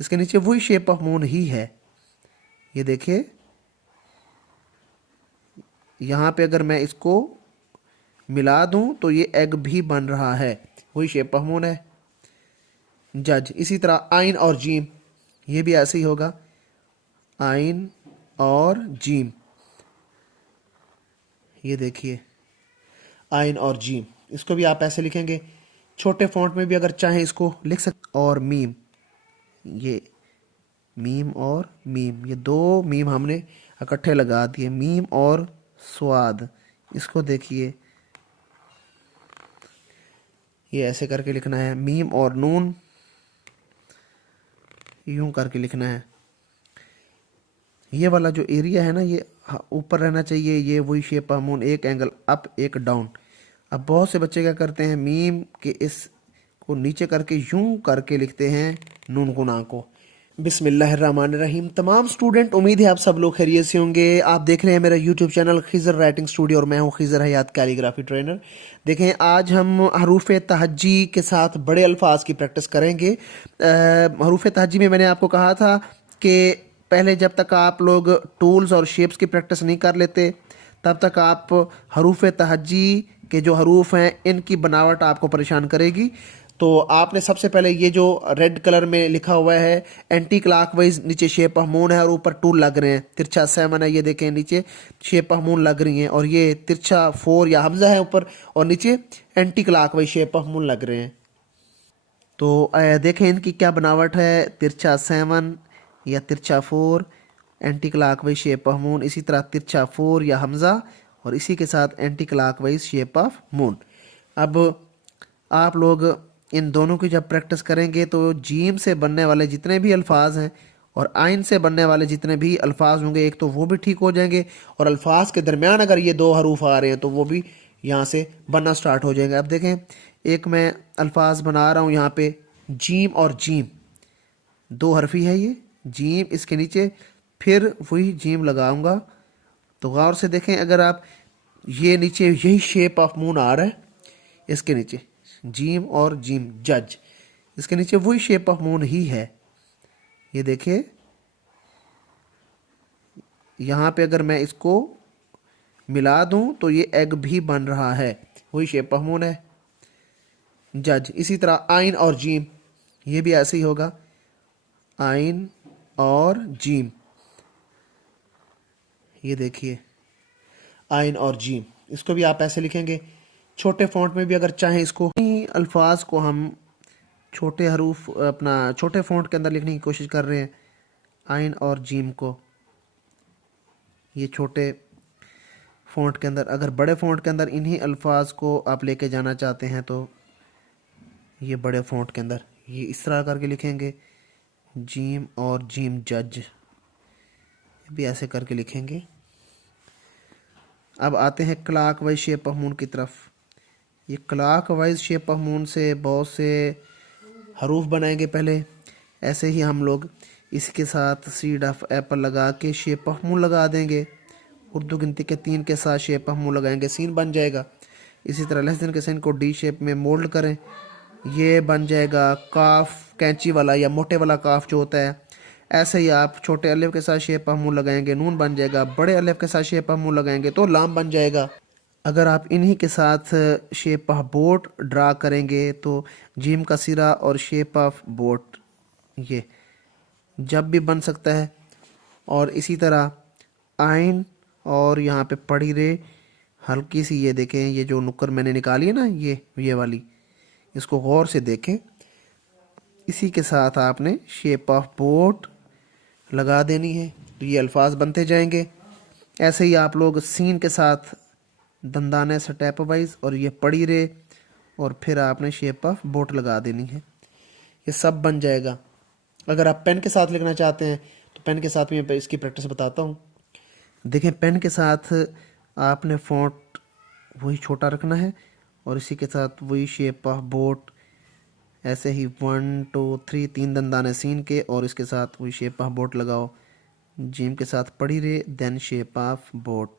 इसके नीचे वही शेप ऑफ मून ही है। ये देखिए यहाँ पे अगर मैं इसको मिला दूं तो ये एग भी बन रहा है, वही शेप ऑफ मून है। जज। इसी तरह आइन और जीम, ये भी ऐसे ही होगा, आइन और जीम। ये देखिए आइन और जीम, इसको भी आप ऐसे लिखेंगे, छोटे फॉन्ट में भी अगर चाहें इसको लिख सकते। और मीम, ये मीम और मीम, ये दो मीम हमने इकट्ठे लगा दिए, मीम और स्वाद। इसको देखिए ये ऐसे करके लिखना है, मीम और नून यूं करके लिखना है। ये वाला जो एरिया है ना ये ऊपर रहना चाहिए, ये वही शेप ऑफ मून, एक एंगल अप एक डाउन। अब बहुत से बच्चे क्या करते हैं, मीम के इस को नीचे करके यूं करके लिखते हैं नून गुना को। बिस्मिल्लाहिर्रहमानिर्रहीम। तमाम स्टूडेंट, उम्मीद है आप सब लोग खैरियत से होंगे। आप देख रहे हैं मेरा YouTube channel Khizar writing studio और मैं हूं खिज़र हयात कैलीग्राफी ट्रेनर। देखें आज हम हरूफ तहज्जी के साथ बड़े अल्फाज की प्रैक्टिस करेंगे। हरूफ तहज्जी में मैंने आपको कहा था कि पहले जब तक आप लोग टूल्स और शेप्स की प्रैक्टिस नहीं कर लेते तब तक आप हरूफ तहज्जी के जो हरूफ हैं इनकी बनावट आपको परेशान करेगी। तो आपने सबसे पहले ये जो रेड कलर में लिखा हुआ है एंटी क्लॉकवाइज नीचे शेप ऑफ मून है और ऊपर टूल लग रहे हैं, तिरछा 7 है, ये देखें नीचे शेप ऑफ मून लग रही हैं, और ये तिरछा 4 या हमजा है ऊपर और नीचे anti clockwise shape of moon लग रहे हैं। तो देखें इनकी क्या बनावट है, तिरछा 7 या तिरछा 4 anti clockwise shape of moon, इसी तरह तिरछा 4 या हमजा और इसी के साथ anti clockwise shape of moon. अब आप लोग इन दोनों की जब प्रैक्टिस करेंगे तो जीम से बनने वाले जितने भी अल्फाज हैं और आइन से बनने वाले जितने भी अल्फाज होंगे एक तो वो भी ठीक हो जाएंगे, और अल्फाज के दरमियान अगर ये दो हरूफ आ रहे हैं तो वो भी यहाँ से बनना स्टार्ट हो जाएंगे। अब देखें एक मैं अल्फाज बना रहा हूँ यहाँ पे, जीम और जीम, दो हरफी है ये जीम, इसके नीचे फिर वही जीम लगाऊंगा। तो गौर से देखें, अगर आप ये नीचे यही शेप ऑफ मून आ रहा है, इसके नीचे जीम और जीम, जज, इसके नीचे वही शेप ऑफ मून ही है। ये देखिए यहाँ पे अगर मैं इसको मिला दूं तो ये एग भी बन रहा है, वही शेप ऑफ मून है। जज। इसी तरह आइन और जीम, ये भी ऐसे ही होगा, आइन और जीम। ये देखिए आइन और जीम, इसको भी आप ऐसे लिखेंगे, छोटे फॉन्ट में भी अगर चाहें इसको। अल्फाज को हम छोटे हरूफ अपना छोटे फॉन्ट के अंदर लिखने की कोशिश कर रहे हैं, आइन और जीम को ये छोटे फॉन्ट के अंदर। अगर बड़े फॉन्ट के अंदर इन्हीं अल्फाज को आप लेके जाना चाहते हैं तो ये बड़े फॉन्ट के अंदर ये इस तरह करके लिखेंगे, जीम और जीम, जज, ये भी ऐसे करके लिखेंगे। अब आते हैं clock wise shape of moon की तरफ। ये clock wise shape of moon से बहुत से हरूफ बनाएंगे पहले, ऐसे ही हम लोग इसके साथ सीड ऑफ एप्पल लगा के शेप ऑफ मून लगा देंगे। उर्दू गिनती के 3 के साथ शेप ऑफ मून लगाएंगे, सीन बन जाएगा। इसी तरह लेस देन के साइन को डी शेप में मोल्ड करें, ये बन जाएगा काफ, कैंची वाला या मोटे वाला काफ जो होता है। ऐसे ही आप छोटे अलिफ के साथ शेप ऑफ मून लगाएंगे, नून बन जाएगा। बड़े अलिफ के साथ शेप ऑफ मून लगाएंगे तो लाम बन जाएगा। अगर आप इन्हीं के साथ शेप ऑफ बोट ड्रा करेंगे तो जीम का सिरा और शेप ऑफ बोट ये जब भी बन सकता है। और इसी तरह आइन और यहाँ पे पड़ी रे हल्की सी, ये देखें ये जो नुक्कर मैंने निकाली है ना, ये वाली, इसको गौर से देखें। इसी के साथ आपने शेप ऑफ बोट लगा देनी है तो ये अल्फाज बनते जाएंगे। ऐसे ही आप लोग सीन के साथ दंदाने स्टेप वाइज और ये पड़ी रे और फिर आपने शेप ऑफ बोट लगा देनी है, ये सब बन जाएगा। अगर आप पेन के साथ लिखना चाहते हैं तो पेन के साथ भी मैं इसकी प्रैक्टिस बताता हूँ। देखें पेन के साथ आपने फॉन्ट वही छोटा रखना है और इसी के साथ वही शेप ऑफ बोट, ऐसे ही 1 2 3 3 दंदाने सीन के और इसके साथ वही शेप ऑफ बोट लगाओ। जीम के साथ पढ़ी रे, देन शेप ऑफ बोट।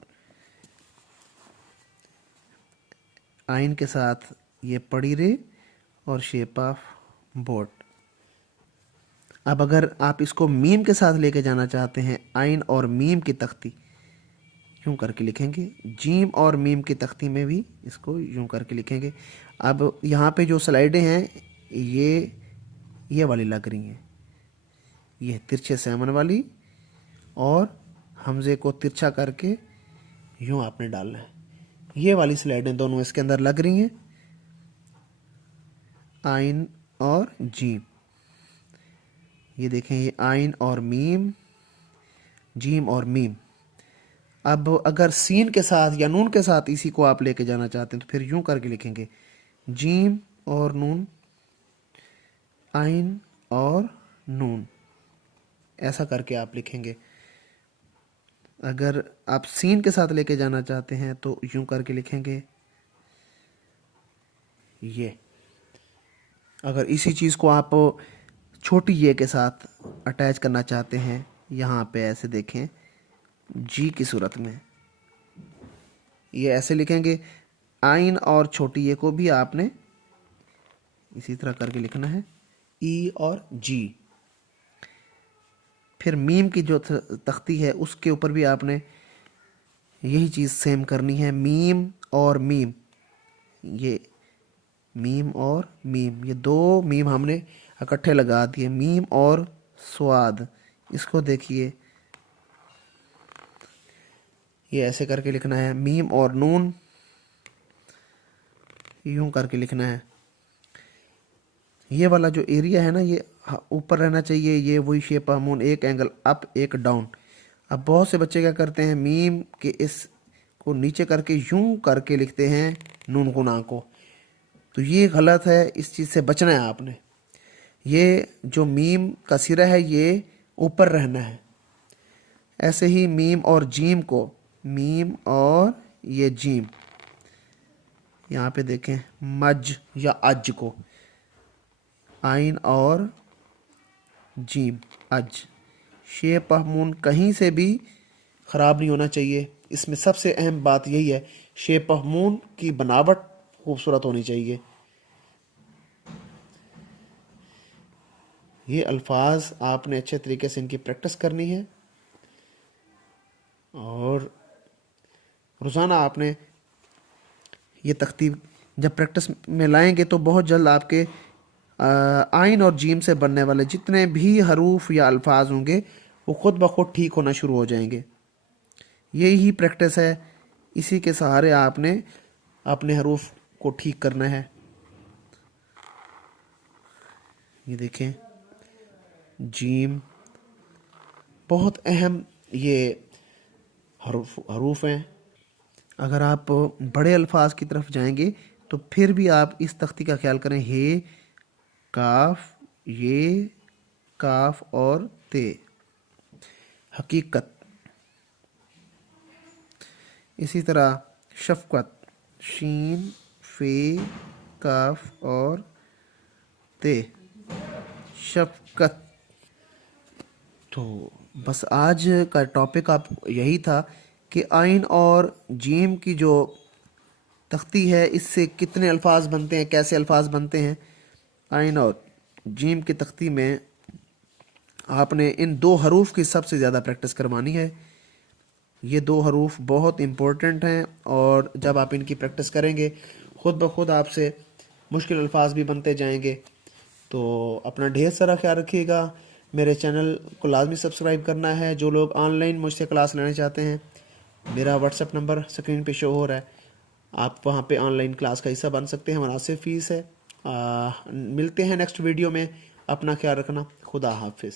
आइन के साथ ये पढ़ी रे और शेप ऑफ बोट। अब अगर आप इसको मीम के साथ लेके जाना चाहते हैं, आइन और मीम की तख्ती, यूं करके लिखेंगे। जीम और मीम की तख्ती में भी इसको यूं करके लिखेंगे। अब यहाँ पे जो स्लाइडें हैं ये वाली लग रही हैं, ये तिरछे सेवन वाली, और हमजे को तिरछा करके यूं आपने डालना है। ये वाली स्लाइडें दोनों इसके अंदर लग रही हैं, आइन और जीम। ये देखें, ये आइन और मीम, जीम और मीम। अब अगर सीन के साथ या नून के साथ इसी को आप लेके जाना चाहते हैं तो फिर यूं करके लिखेंगे, जीम और नून, आइन और नून, ऐसा करके आप लिखेंगे। अगर आप सीन के साथ लेके जाना चाहते हैं तो यूं करके लिखेंगे ये। अगर इसी चीज़ को आप छोटी ये के साथ अटैच करना चाहते हैं, यहाँ पे ऐसे देखें, जी की सूरत में, ये ऐसे लिखेंगे। आइन और छोटी ये को भी आपने इसी तरह करके लिखना है, ई और जी। फिर मीम की जो तख्ती है उसके ऊपर भी आपने यही चीज़ सेम करनी है, मीम और मीम। ये मीम और मीम, ये दो मीम हमने इकट्ठे लगा दिए, मीम और स्वाद। इसको देखिए, ये ऐसे करके लिखना है, मीम और नून, यूं करके लिखना है। ये वाला जो एरिया है ना, ये ऊपर रहना चाहिए, ये वही शेप मून, एक एंगल अप एक डाउन। अब बहुत से बच्चे क्या करते हैं, मीम के इस को नीचे करके यूं करके लिखते हैं नून गुना को, तो ये गलत है, इस चीज़ से बचना है आपने। ये जो मीम का सिरा है ये ऊपर रहना है। ऐसे ही मीम और जीम को, मीम और ये जीम, यहाँ पे देखें, मज या अज को, आइन और जीम, अज। शेप ऑफ मून कहीं से भी ख़राब नहीं होना चाहिए। इसमें सबसे अहम बात यही है, शेप ऑफ मून की बनावट खूबसूरत होनी चाहिए। ये अल्फाज आपने अच्छे तरीके से इनकी प्रैक्टिस करनी है, और रोज़ाना आपने ये तख्ती जब प्रैक्टिस में लाएंगे तो बहुत जल्द आपके आइन और जीम से बनने वाले जितने भी हरूफ या अल्फाज होंगे वो खुद ब खुद ठीक होना शुरू हो जाएंगे। यही प्रैक्टिस है, इसी के सहारे आपने अपने हरूफ को ठीक करना है। ये देखें, जीम बहुत अहम ये हरूफ हैं। अगर आप बड़े अल्फाज की तरफ जाएंगे तो फिर भी आप इस तख्ती का ख्याल करें, हे, काफ, ये, काफ और ते। हकीकत, इसी तरह शफकत, शीन, फे, काफ और ते, शफकत। तो बस आज का टॉपिक आप यही था कि आइन और जीम की जो तख्ती है इससे कितने अल्फाज बनते हैं, कैसे अल्फाज बनते हैं। आइन और जीम की तख्ती में आपने इन दो हरूफ की सबसे ज़्यादा प्रैक्टिस करवानी है। ये दो हरूफ बहुत इम्पोर्टेंट हैं, और जब आप इनकी प्रैक्टिस करेंगे ख़ुद ब खुद आपसे मुश्किल अल्फाज भी बनते जाएंगे। तो अपना ढेर सारा ख्याल रखिएगा। मेरे चैनल को लाजमी सब्सक्राइब करना है। जो लोग ऑनलाइन मुझसे क्लास लेना चाहते हैं, मेरा व्हाट्सएप नंबर स्क्रीन पे शो हो रहा है, आप वहाँ पे ऑनलाइन क्लास का हिस्सा बन सकते हैं। मुनासिब फ़ीस है। मिलते हैं नेक्स्ट वीडियो में। अपना ख्याल रखना। खुदा हाफिज़।